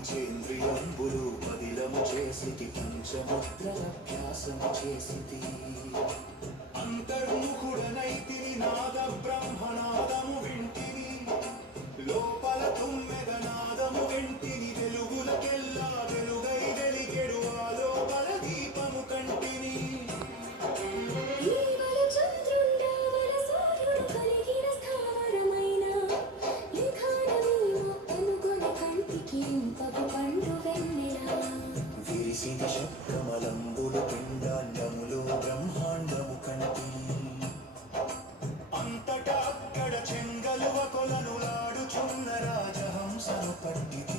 పంచేంద్రియంబులు పదిలము చేసితి పంచముద్రలభ్యాసము చేసితి అంతర్ముఖుడనైతిని నాద బ్రహ్మనాదము వింటిని లోపల తుమ్మెద నాదము వింటిని వెలుగులకెల్లా వెలుగై వెలిగెడు ఆ లోపల దీపము కంటిని విరిసిన శబ్దమలంబులు పిండాండములు బ్రహ్మాండము కంటి అంతటా అక్కడ చెంగలువ కొలనులాడుచున్న రాజహంసను పట్టితి